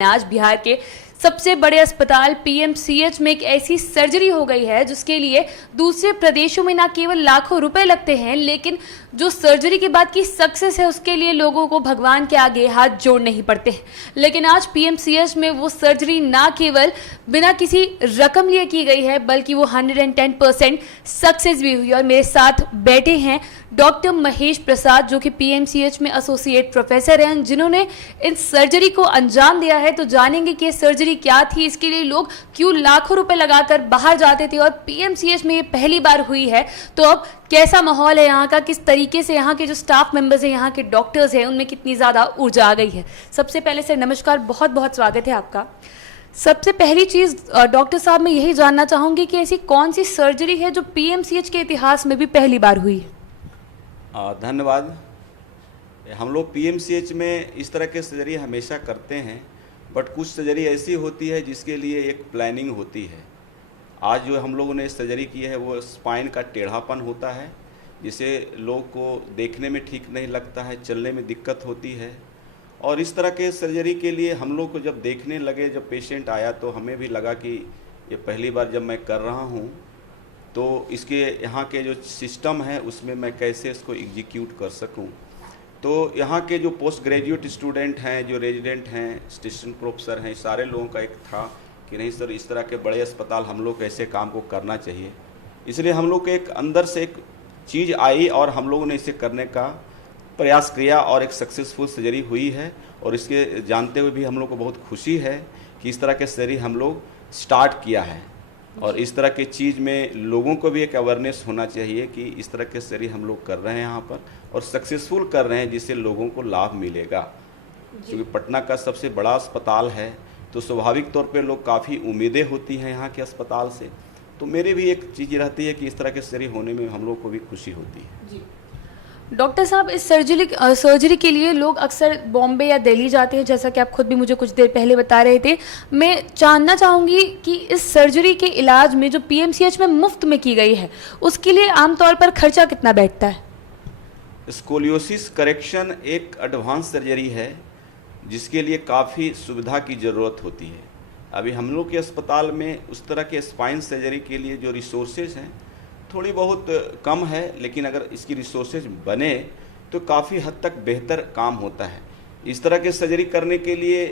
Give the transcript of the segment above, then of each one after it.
आज बिहार के सबसे बड़े अस्पताल पीएमसीएच में एक ऐसी सर्जरी हो गई है जिसके लिए दूसरे प्रदेशों में ना केवल लाखों रुपए लगते हैं, लेकिन जो सर्जरी के बाद की सक्सेस है उसके लिए लोगों को भगवान के आगे हाथ जोड़ने ही पड़ते हैं। लेकिन आज पीएमसीएच में वो सर्जरी ना केवल बिना किसी रकम लिए की गई है बल्कि वो 110% सक्सेस भी हुई। और मेरे साथ बैठे हैं डॉक्टर महेश प्रसाद, जो कि पीएमसीएच में एसोसिएट प्रोफेसर हैं, जिन्होंने इन सर्जरी को अंजाम दिया है। तो जानेंगे कि ये सर्जरी क्या थी, इसके लिए लोग क्यों लाखों रुपए लगाकर बाहर जाते थे और पीएमसीएच में ये पहली बार हुई है। तो अब कैसा माहौल है यहाँ का, किस तरीके से यहाँ के जो स्टाफ मेंबर्स हैं, यहाँ के डॉक्टर्स हैं, उनमें कितनी ज़्यादा ऊर्जा आ गई है। सबसे पहले सर नमस्कार, बहुत बहुत स्वागत है आपका। सबसे पहली चीज़ डॉक्टर साहब मैं यही जानना चाहूँगी कि ऐसी कौन सी सर्जरी है जो पीएमसीएच के इतिहास में भी पहली बार हुई है। धन्यवाद। हम लोग पीएमसीएच में इस तरह के सर्जरी हमेशा करते हैं, बट कुछ सर्जरी ऐसी होती है जिसके लिए एक प्लानिंग होती है। आज जो हम लोगों ने सर्जरी की है वो स्पाइन का टेढ़ापन होता है, जिसे लोग को देखने में ठीक नहीं लगता है, चलने में दिक्कत होती है। और इस तरह के सर्जरी के लिए हम लोग को जब देखने लगे, जब पेशेंट आया तो हमें भी लगा कि ये पहली बार जब मैं कर रहा हूँ तो इसके यहाँ के जो सिस्टम है उसमें मैं कैसे इसको एग्जीक्यूट कर सकूँ। तो यहाँ के जो पोस्ट ग्रेजुएट स्टूडेंट हैं, जो रेजिडेंट हैं, असिस्टेंट प्रोफेसर हैं, सारे लोगों का एक था कि नहीं सर, इस तरह के बड़े अस्पताल हम लोग ऐसे काम को करना चाहिए। इसलिए हम लोग के एक अंदर से एक चीज़ आई और हम लोगों ने इसे करने का प्रयास किया और एक सक्सेसफुल सर्जरी हुई है। और इसके जानते हुए भी हम लोग को बहुत खुशी है कि इस तरह के सर्जरी हम लोग स्टार्ट किया है। और इस तरह की चीज़ में लोगों को भी एक अवेयरनेस होना चाहिए कि इस तरह के सर्जरी हम लोग कर रहे हैं यहाँ पर और सक्सेसफुल कर रहे हैं, जिससे लोगों को लाभ मिलेगा। क्योंकि पटना का सबसे बड़ा अस्पताल है तो स्वाभाविक तौर पे लोग काफ़ी उम्मीदें होती हैं यहाँ के अस्पताल से। तो मेरे भी एक चीज़ रहती है कि इस तरह के सर्जरी होने में हम लोग को भी खुशी होती है। जी डॉक्टर साहब, इस सर्जरी के लिए लोग अक्सर बॉम्बे या दिल्ली जाते हैं, जैसा कि आप खुद भी मुझे कुछ देर पहले बता रहे थे। मैं जानना चाहूँगी कि इस सर्जरी के इलाज में जो पीएमसीएच में मुफ्त में की गई है उसके लिए आमतौर पर खर्चा कितना बैठता है? स्कोलियोसिस करेक्शन एक एडवांस सर्जरी है जिसके लिए काफ़ी सुविधा की ज़रूरत होती है। अभी हम लोग के अस्पताल में उस तरह के स्पाइन सर्जरी के लिए जो रिसोर्सेज हैं थोड़ी बहुत कम है, लेकिन अगर इसकी रिसोर्सेज बने तो काफ़ी हद तक बेहतर काम होता है। इस तरह के सर्जरी करने के लिए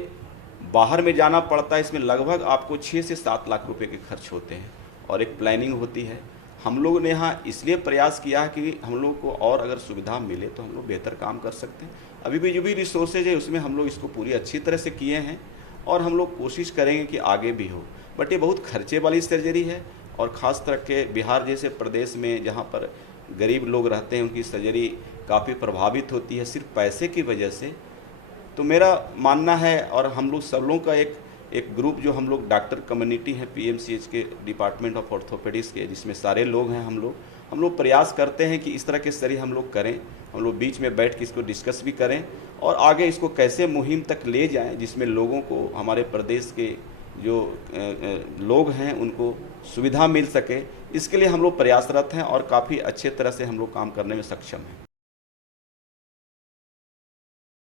बाहर में जाना पड़ता है, इसमें लगभग आपको 6 से 7 लाख रुपए के खर्च होते हैं और एक प्लानिंग होती है। हम लोग ने यहाँ इसलिए प्रयास किया है कि हम लोग को और अगर सुविधा मिले तो हम लोग बेहतर काम कर सकते हैं। अभी भी जो भी रिसोर्सेज है उसमें हम लोग इसको पूरी अच्छी तरह से किए हैं और हम लोग कोशिश करेंगे कि आगे भी हो। बट ये बहुत खर्चे वाली सर्जरी है और ख़ास तरह के बिहार जैसे प्रदेश में जहाँ पर गरीब लोग रहते हैं उनकी सर्जरी काफ़ी प्रभावित होती है सिर्फ पैसे की वजह से। तो मेरा मानना है, और हम लोग सब लोगों का एक ग्रुप जो हम लोग डॉक्टर कम्युनिटी है पीएमसीएच के डिपार्टमेंट ऑफ ऑर्थोपेडिक्स के, जिसमें सारे लोग हैं, हम लोग प्रयास करते हैं कि इस तरह के सर्जरी हम लोग करें। हम लोग बीच में बैठ के इसको डिस्कस भी करें और आगे इसको कैसे मुहिम तक ले जाएं जिसमें लोगों को, हमारे प्रदेश के जो लोग हैं उनको सुविधा मिल सके। इसके लिए हम लोग प्रयासरत हैं और काफ़ी अच्छे तरह से हम लोग काम करने में सक्षम हैं।